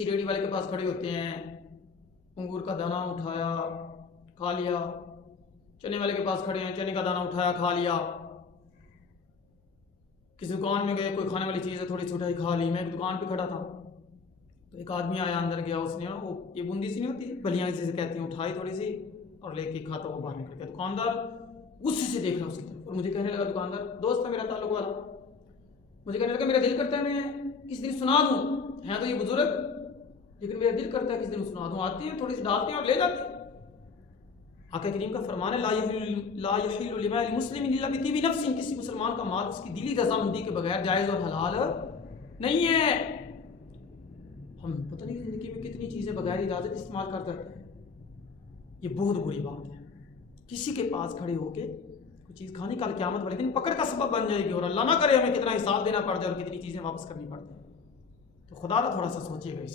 रेहड़ी वाले के पास खड़े होते हैं, अंगूर का दाना उठाया खा लिया। चने वाले के पास खड़े हैं, चने का दाना उठाया खा लिया। किसी दुकान में गए, कोई खाने वाली चीज़ है थोड़ी सी उठाई खा ली। मैं एक दुकान पे खड़ा था तो एक आदमी आया, अंदर गया, उसने ना वो ये बूंदी सी नहीं होती बलियाँ जिसे कहती हैं, उठाई थोड़ी सी और लेके खाता वो बाहर निकल गया। दुकानदार गुस्से से देख रहा उसकी तरफ और मुझे कहने लगा, दुकानदार दोस्त था मेरा ताल्लुक वाला, मुझे कहने लगा मेरा दिल करता है मैं किसी दिन सुना दूँ, हैं तो ये बुजुर्ग, लेकिन मेरा दिल करता है किसी दिन सुना दूँ। आती है थोड़ी सी डालते हैं और ले जाते हैं। आका करीम का फरमान है, ला यहिल्लु लिमाल मुस्लिम इल्ला बितिबी नफ्सिन, किसी मुसलमान का माल उसकी दिली रजामंदी के बगैर जायज़ और हलाल नहीं है। हम पता नहीं ज़िंदगी में कितनी चीज़ें बगैर इजाज़त इस्तेमाल कर सकते हैं। ये बहुत बुरी बात है। किसी के पास खड़े होके कोई चीज़ खाने का क़यामत वाले दिन पकड़ का सबब बन जाएगी और अल्लाह ना करे हमें कितना हिसाब देना पड़ जाए और कितनी चीज़ें वापस करनी पड़ जाए। तो खुदा थोड़ा सा सोचिएगा इसी